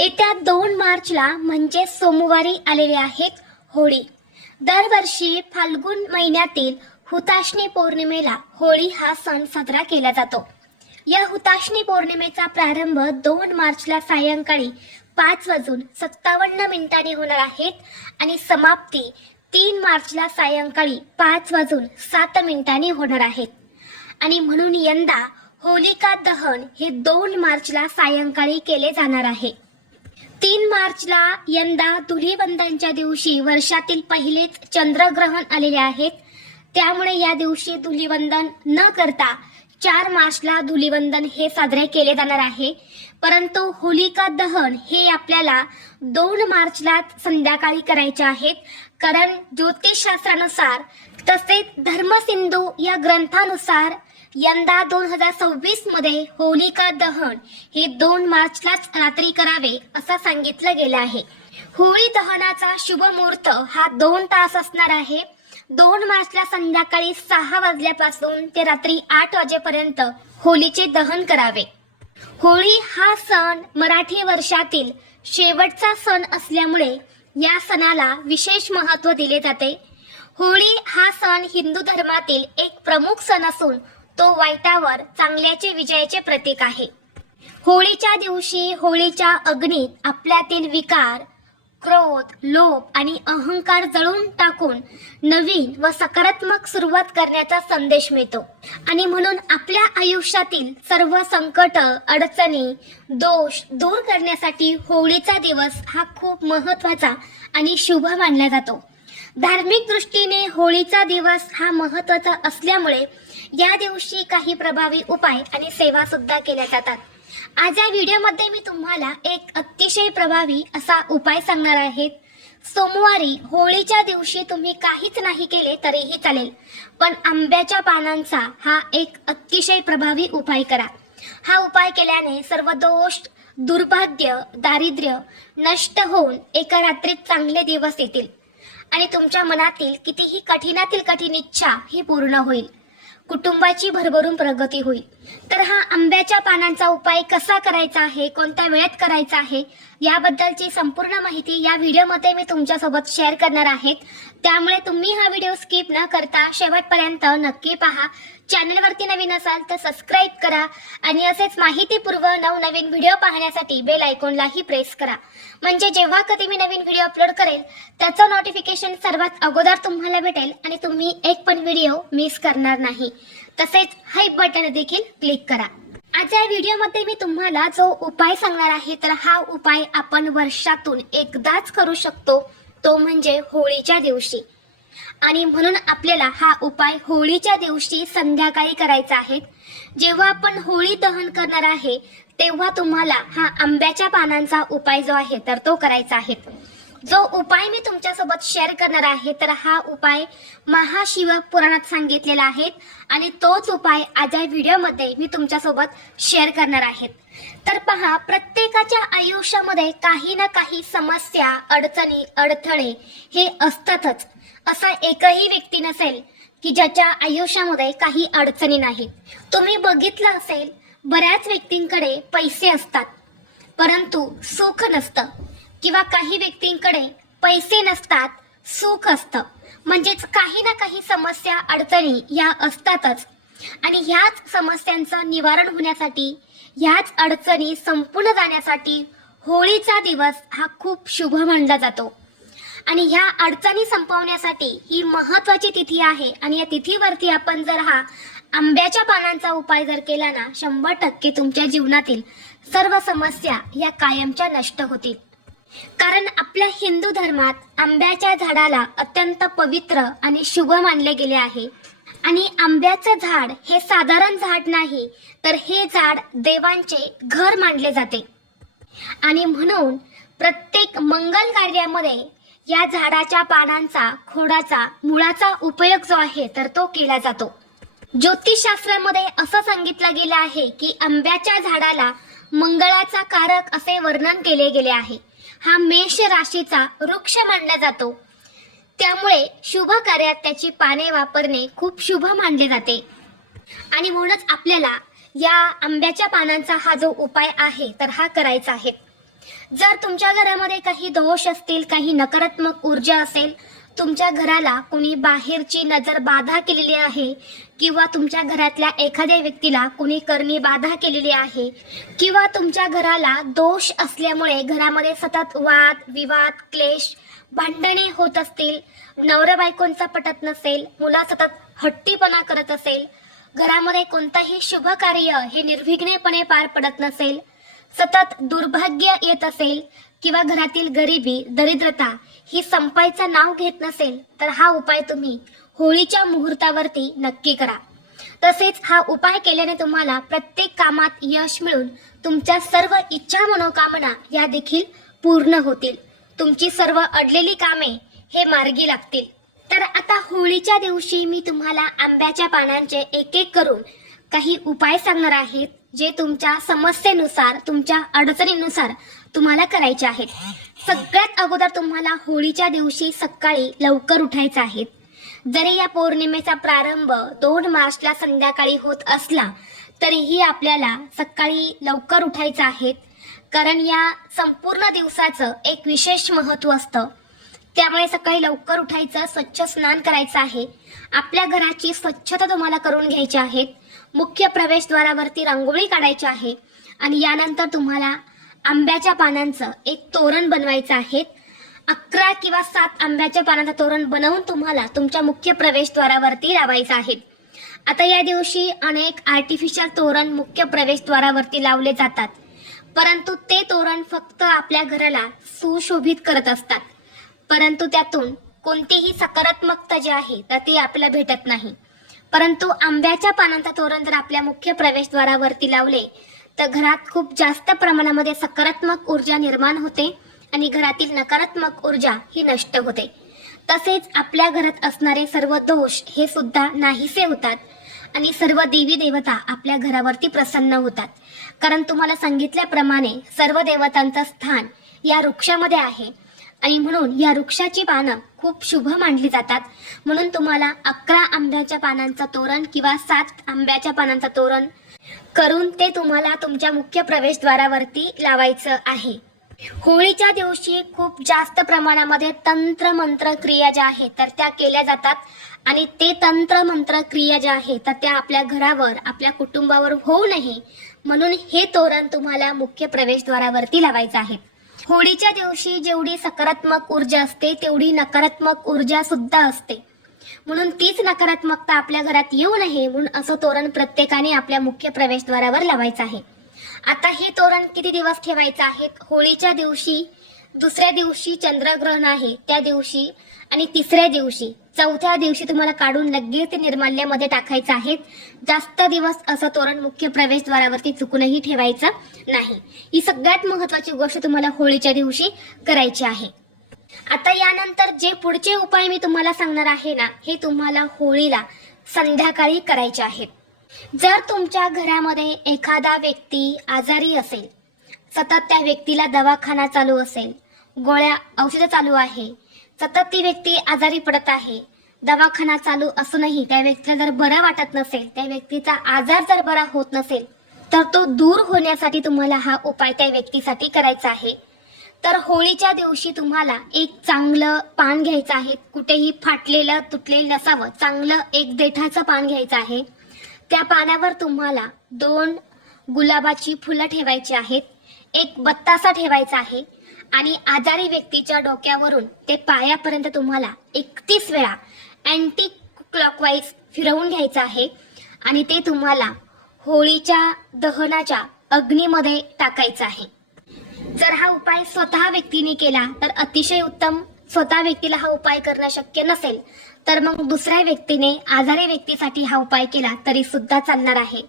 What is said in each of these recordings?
येत्या 2 मार्चला म्हणजे सोमवारी आलेले आहेत होळी। दरवर्षी फाल्गुन महिन्यातील हुताशनी पौर्णिमेला होळी हा सण साजरा केला जातो। या हुताशनी पौर्णिमेचा प्रारंभ 2 मार्चला सायंकाळी 5:57 होणार आहेत आणि समाप्ती 3 मार्चला सायंकाळी 5:07 होणार आहेत। आणि म्हणून यंदा होलिका दहन हे 2 मार्चला सायंकाळी केले जाणार आहे। 3 मार्चला यंदा धुलीवंदनच्या दिवशी वर्षातील पहिलेच चंद्रग्रहण आलेले आहेत। त्यामुळे या दिवशी धुलीवंदन न करता 4 मार्चला धुलीवंदन हे साजरे केले जाणार आहे। परंतु होलिका दहन हे आपल्याला 2 मार्चला संध्याकाळी करायचे आहेत, कारण ज्योतिषशास्त्रानुसार तसेच धर्मसिंधू या ग्रंथानुसार यंदा 2026 मध्ये होलिका दहन हे 2 मार्चलाच रात्री करावे असं सांगितलं गेलं आहे। होळी दहनाचा शुभ मुहूर्त हा 2 तास असणार आहे। 2 मार्चला संध्याकाळी 6 वाजल्यापासून ते रात्री 8 वाजेपर्यंत होळीचे दहन करावे। होळी हा सण मराठी वर्षातील शेवटचा सण असल्यामुळे या सणाला विशेष महत्त्व दिले जाते। होळी हा सण हिंदू धर्मातील एक प्रमुख सण असून तो वाईटावर चांगल्याचे विजयाचे प्रतीक आहे। होळीच्या दिवशी होळीच्या अग्नीत आपल्यातील विकार, क्रोध, लोभ आणि अहंकार जळून टाकून नवीन व सकारात्मक सुरुवात करण्याचा संदेश मिळतो। आणि म्हणून आपल्या आयुष्यातील सर्व संकट, अडचणी, दोष दूर करण्यासाठी होळीचा दिवस हा खूप महत्त्वाचा आणि शुभ मानला जातो। धार्मिक दृष्टीने होळीचा दिवस हा महत्त्वाचा असल्यामुळे या दिवशी काही प्रभावी उपाय आणि सेवा सुद्धा केल्या जातात। आज या व्हिडिओमध्ये मी तुम्हाला एक अतिशय प्रभावी असा उपाय सांगणार आहे। सोमवारी होळीच्या दिवशी तुम्ही काहीच नाही केले तरीही चालेल, पण आंब्याच्या पानांचा हा एक अतिशय प्रभावी उपाय करा। हा उपाय केल्याने सर्व दोष, दुर्भाग्य, दारिद्र्य नष्ट होऊन एका रात्रीत चांगले दिवस येतील आणि तुमच्या मनातील कितीही कठीणातील कठीण इच्छा ही पूर्ण होईल। कुटुंबाची भरभरून प्रगती होईल। तर हा आंब्याच्या पानांचा उपाय कसा करायचा आहे, कोणत्या वेळेत करायचा आहे, याबद्दलची संपूर्ण माहिती या व्हिडिओमध्ये मी तुमच्यासोबत शेअर करणार आहे। त्यामुळे तुम्ही हा व्हिडिओ स्किप न करता शेवटपर्यंत नक्की पहा। चॅनलवरती नवीन असाल तर सबस्क्राईब करा आणि असेच माहितीपूर्व नवनवीन व्हिडिओ पाहण्यासाठी बेल आयकॉनलाही प्रेस करा, म्हणजे जेव्हा कधी मी नवीन व्हिडिओ अपलोड करेल त्याचं नोटिफिकेशन सर्वात अगोदर तुम्हाला भेटेल आणि तुम्ही एक पण व्हिडिओ मिस करणार नाही। तसेच हाईप बटन देखील क्लिक करा। आज या व्हिडिओमध्ये मी तुम्हाला जो उपाय सांगणार आहे तर हा उपाय आपण वर्षातून एकदाच करू शकतो, तो म्हणजे होळीच्या दिवशी। आणि म्हणून आपल्याला हा उपाय होळीच्या दिवशी संध्याकाळी करायचा आहे। जेव्हा आपण होळी दहन करणार आहे तेव्हा तुम्हाला हा आंब्याच्या पानांचा उपाय जो आहे तर तो करायचा आहे। जो उपाय मी तुमच्यासोबत शेअर करणार आहे तर हा उपाय महाशिवपुराणात सांगितलेला आहे आणि तोच उपाय आज या व्हिडिओमध्ये मी तुमच्यासोबत शेअर करणार आहे। तर पहा, प्रत्येकाच्या आयुष्यामध्ये काही ना काही समस्या, अडचणी, अडथळे हे असतातच। असा एकही व्यक्ती नसेल की ज्याच्या आयुष्यामध्ये काही अडचणी नाहीत। तुम्ही बघितलं असेल, बऱ्याच व्यक्तींकडे पैसे असतात परंतु सुख नसतं, किंवा काही व्यक्तींकडे पैसे नसतात, सुख असतं। म्हणजेच काही ना काही समस्या, अडचणी या असतातच आणि ह्याच समस्यांचं निवारण होण्यासाठी, ह्याच अडचणी संपून जाण्यासाठी होळीचा दिवस हा खूप शुभ मानला जातो। आणि ह्या अडचणी संपवण्यासाठी ही महत्त्वाची तिथी आहे आणि या तिथीवरती आपण जर हा आंब्याच्या पानांचा उपाय जर केला ना, 100% तुमच्या जीवनातील सर्व समस्या या कायमच्या नष्ट होतील। कारण आपल्या हिंदू धर्मात आंब्याच्या झाडाला अत्यंत पवित्र आणि शुभ मानले गेले आहे। आणि आंब्याचं झाड हे साधारण झाड नाही, तर हे झाड देवांचे घर मानले जाते। आणि म्हणून प्रत्येक मंगल कार्यामध्ये या झाडाच्या पानांचा, खोडाचा, मुळाचा उपयोग जो आहे तर तो केला जातो। ज्योतिषशास्त्रामध्ये असं सांगितलं गेलं आहे की आंब्याच्या झाडाला मंगळाचा कारक असे वर्णन केले गेले आहे। हा मेष राशीचा वृक्ष मानला जातो, त्यामुळे शुभ कार्यात त्याची पाने वापरणे खूप शुभ मानले जाते। आणि म्हणूनच आपल्याला या आंब्याच्या पानांचा हा जो उपाय आहे तर हा करायचा आहे। जर तुमच्या घरामध्ये काही दोष असतील, काही नकारात्मक ऊर्जा असेल, तुमच्या घराला कोणी बाहेरची नजर बाधा केलेली आहे किंवा तुमच्या घरातल्या एखाद्या व्यक्तीला कोणी करणी बाधा केलेली आहे किंवा तुमच्या घराला दोष असल्यामुळे घरामध्ये सतत वाद विवाद क्लेश भांडणे होत असतील, नवरा बायकोंचा पटत नसेल, मुला सतत हट्टीपणा करत असेल, घरामध्ये कोणताही शुभ कार्य हे निर्विघ्नपणे पार पडत नसेल, सतत दुर्भाग्य येत असेल किंवा घरातील गरिबी दरिद्रता ही संपायचं नाव घेत नसेल, तर हा उपाय तुम्ही होळीच्या मुहूर्तावरती नक्की करा. तसेच हा उपाय केल्याने तुम्हाला प्रत्येक कामात यश मिळून तुमच्या सर्व इच्छा मनोकामना या देखील पूर्ण होतील. तुमची सर्व अडलेली कामे हे मार्गी लागतील. तर आता होळीच्या दिवशी मी तुम्हाला आंब्याच्या पानांचे एक एक करून काही उपाय सांगणार आहेत, जे तुमच्या समस्येनुसार तुमच्या अडचणीनुसार तुम्हाला करायचे आहेत. सगळ्यात अगोदर तुम्हाला होळीच्या दिवशी सकाळी लवकर उठायचं आहे. जरी या पौर्णिमेचा प्रारंभ 2 मार्चला संध्याकाळी होत असला तरीही आपल्याला सकाळी लवकर उठायचं आहे, कारण या संपूर्ण दिवसाचं एक विशेष महत्त्व असतं. त्यामुळे सकाळी लवकर उठायचं, स्वच्छ स्नान करायचं आहे, आपल्या घराची स्वच्छता तुम्हाला करून घ्यायची आहे, मुख्य प्रवेशद्वारावरती रांगोळी काढायची आहे आणि यानंतर तुम्हाला आंब्याच्या पानांचं एक तोरण बनवायचं आहे. 11 किंवा 7 आंब्याच्या पानांचं तोरण बनवून तुम्हाला तुमच्या मुख्य प्रवेशद्वारावरती लावायचं आहे. आता या दिवशी अनेक आर्टिफिशियल तोरण मुख्य प्रवेशद्वारावरती लावले जातात, परंतु ते तोरण फक्त आपल्या घराला सुशोभित करत असतात, परंतु त्यातून कोणतीही सकारात्मकता जी आहे तर ती आपल्याला भेटत नाही. परंतु आंब्याच्या पानांचा तोरण जर आपल्या मुख्य प्रवेशद्वारावरती लावले तर घरात खूप जास्त प्रमाणामध्ये सकारात्मक ऊर्जा निर्माण होते आणि घरातील नकारात्मक ऊर्जा ही नष्ट होते. तसेच आपल्या घरात असणारे सर्व दोष हे सुद्धा नाहीसे होतात आणि सर्व देवी देवता आपल्या घरावरती प्रसन्न होतात. कारण तुम्हाला सांगितल्याप्रमाणे सर्व देवतांचं स्थान या वृक्षामध्ये आहे आणि म्हणून या वृक्षाची पानं खूप शुभ मानली जातात. म्हणून तुम्हाला 11 आंब्याच्या पानांचं तोरण किंवा 7 आंब्याच्या पानांचं तोरण करून ते तुम्हाला तुमच्या मुख्य प्रवेशद्वारावरती लावायचं आहे. होळीच्या दिवशी खूप जास्त प्रमाणामध्ये तंत्र मंत्र क्रिया ज्या आहेत तर त्या केल्या जातात आणि ते तंत्र मंत्र क्रिया ज्या आहेत तर त्या आपल्या घरावर आपल्या कुटुंबावर होऊ नये म्हणून हे तोरण तुम्हाला मुख्य प्रवेशद्वारावरती लावायचं आहे. होळीच्या दिवशी जेवढी सकारात्मक ऊर्जा असते तेवढी नकारात्मक ऊर्जा सुद्धा असते, म्हणून तीच नकारात्मकता आपल्या घरात येऊ नये म्हणून असं तोरण प्रत्येकाने आपल्या मुख्य प्रवेशद्वारावर लावायचं आहे. आता हे तोरण किती दिवस ठेवायचं आहे? होळीच्या दिवशी, दुसऱ्या दिवशी चंद्रग्रहण आहे त्या दिवशी आणि तिसऱ्या दिवशी, चौथ्या दिवशी तुम्हाला काढून लगेच ते निर्माल्यामध्ये टाकायचं आहे. जास्त दिवस असं तोरण मुख्य प्रवेशद्वारावरती चुकूनही ठेवायचं नाही. ही सगळ्यात महत्त्वाची गोष्ट तुम्हाला होळीच्या दिवशी करायची आहे. आता यानंतर जे पुढचे उपाय मी तुम्हाला सांगणार आहे ना, हे तुम्हाला होळीला संध्याकाळी करायचे आहेत. जर तुमच्या घरामध्ये एखादा व्यक्ती आजारी असेल, सतत त्या व्यक्तीला दवाखाना चालू असेल, गोळ्या औषधं चालू आहे, सतत ती व्यक्ती आजारी पडत आहे, दवाखाना चालू असूनही त्या व्यक्तीला जर बरं वाटत नसेल, त्या व्यक्तीचा आजार जर बरा होत नसेल, तर तो दूर होण्यासाठी तुम्हाला हा उपाय त्या व्यक्तीसाठी करायचा आहे. तर होळीच्या दिवशी तुम्हाला एक चांगलं पान घ्यायचं आहे, कुठेही फाटलेलं तुटलेलं नसावं, चांगलं एक देठाचं पान घ्यायचं आहे. त्या पानावर तुम्हाला 2 गुलाबाची फुलं ठेवायची आहेत, एक बत्तासा ठेवायचा आहे आणि आजारी व्यक्तीच्या डोक्यावरून ते पायापर्यंत तुम्हाला 31 वेळा अँटी क्लॉकवाईज फिरवून घ्यायचं आहे आणि ते तुम्हाला होळीच्या दहनाच्या अग्नीमध्ये टाकायचं आहे. जर हा उपाय स्वतः व्यक्तीने केला तर अतिशय उत्तम. स्वतः व्यक्तीला हा उपाय करणं शक्य नसेल तर मग दुसऱ्या व्यक्तीने आजारी व्यक्तीसाठी हा उपाय केला तरी सुद्धा चालणार आहे.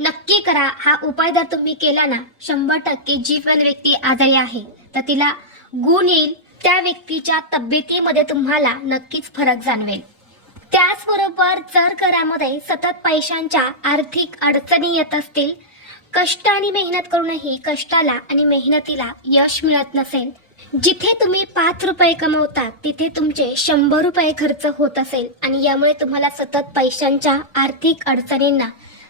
नक्की करा. हा उपाय जर तुम्ही केला ना, 100% जी पण व्यक्ती आजारी आहे तर तिला गुण येईल. त्या व्यक्तीच्या तब्येतीमध्ये तुम्हाला नक्कीच फरक जाणवेल. त्याचबरोबर जर घरामध्ये सतत पैशांच्या आर्थिक अडचणी येत असतील, कष्ट आणि मेहनत करूनही कष्टाला आणि मेहनतीला यश मिळत नसेल, जिथे तुम्ही 5 रुपये कमवता तिथे तुमचे 100 रुपये खर्च होत असेल आणि यामुळे तुम्हाला सतत पैशांच्या आर्थिक अडचणींना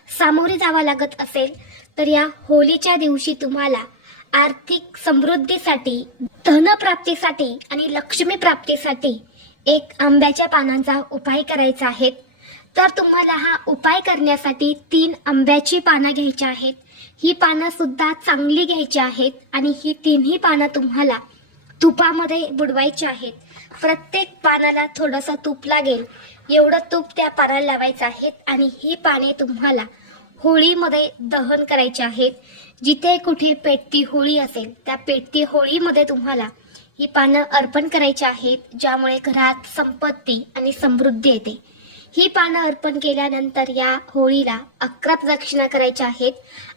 सामोरे जावं लागत असेल, तर या होळीच्या दिवशी तुम्हाला आर्थिक समृद्धीसाठी, धनप्राप्तीसाठी आणि लक्ष्मी प्राप्तीसाठी एक आंब्याच्या पानांचा उपाय करायचा आहे. तर तुम्हाला हा उपाय करण्यासाठी 3 आंब्याची पानं घ्यायची आहेत. ही पानं सुद्धा चांगली घ्यायची आहेत आणि ही 3ही पानं तुम्हाला तुपामध्ये बुडवायची आहेत. प्रत्येक पानाला थोडंसं तूप लागेल एवढं तूप त्या पानाला लावायचं आहे आणि ही पाने तुम्हाला होळीमध्ये दहन करायची आहेत. जिथे कुठे पेटती होळी असेल त्या पेटती होळीमध्ये तुम्हाला ही पानं अर्पण करायची आहेत, ज्यामुळे घरात संपत्ती आणि समृद्धी येते. ही पानं अर्पण केल्यानंतर या होळीला 11 प्रदक्षिणा करायच्या आहेत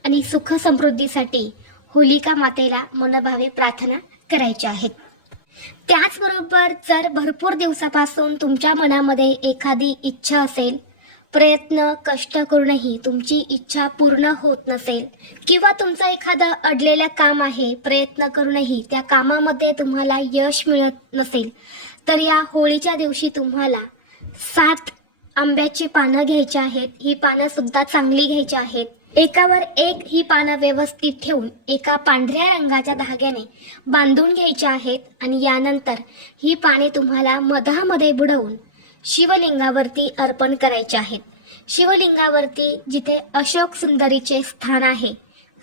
आणि सुख समृद्धीसाठी होलिका मातेला मनोभावे प्रार्थना करायच्या आहेत. त्याचबरोबर जर भरपूर दिवसापासून तुमच्या मनामध्ये एखादी इच्छा असेल, प्रयत्न कष्ट करूनही तुमची इच्छा पूर्ण होत नसेल, किंवा तुमचं एखादं अडलेलं काम आहे, प्रयत्न करूनही त्या कामामध्ये तुम्हाला यश मिळत नसेल, तर या होळीच्या दिवशी तुम्हाला 7 आंब्याची पानं घ्यायची आहेत. ही पानं सुद्धा चांगली घ्यायची आहेत. एकावर एक ही पानं व्यवस्थित ठेवून एका पांढऱ्या रंगाच्या धाग्याने बांधून घ्यायची आहेत आणि यानंतर ही पाने तुम्हाला मधामध्ये बुडवून शिवलिंगावरती अर्पण करायचे आहेत. शिवलिंगावरती जिथे अशोक सुंदरीचे स्थान आहे,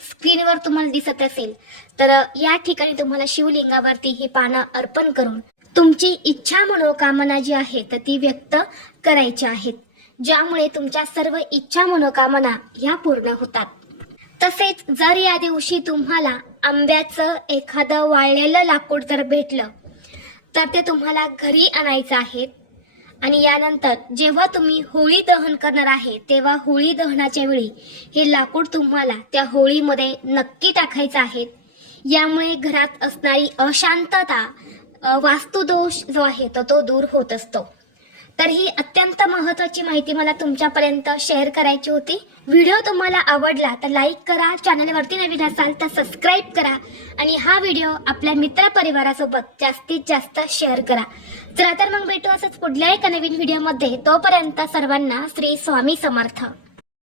स्क्रीनवर तुम्हाला दिसत असेल, तर या ठिकाणी तुम्हाला शिवलिंगावरती ही पानं अर्पण करून तुमची इच्छा मनोकामना जी आहे तर ती व्यक्त करायची आहेत, ज्यामुळे तुमच्या सर्व इच्छा मनोकामना ह्या पूर्ण होतात. तसेच जर या दिवशी तुम्हाला आंब्याचं एखादं वाळलेलं लाकूड जर भेटलं तर ते तुम्हाला घरी आणायचं आहे आणि यानंतर जेव्हा तुम्ही होळी दहन करणार आहे तेव्हा होळी दहनाच्या वेळी हे लाकूड तुम्हाला त्या होळीमध्ये नक्की टाकायचं आहे. यामुळे घरात असणारी अशांतता, वास्तुदोष जो आहे तो दूर होत असतो. तर ही अत्यंत महत्त्वाची माहिती मला तुमच्यापर्यंत शेअर करायची होती. व्हिडिओ तुम्हाला आवडला तर लाईक करा, चॅनलवरती नवीन असाल तर सबस्क्राईब करा आणि हा व्हिडिओ आपल्या मित्रपरिवारासोबत जास्तीत जास्त शेअर करा. चला तर मग भेटू असंच पुढल्या एका नवीन व्हिडिओमध्ये. तोपर्यंत सर्वांना श्री स्वामी समर्थ.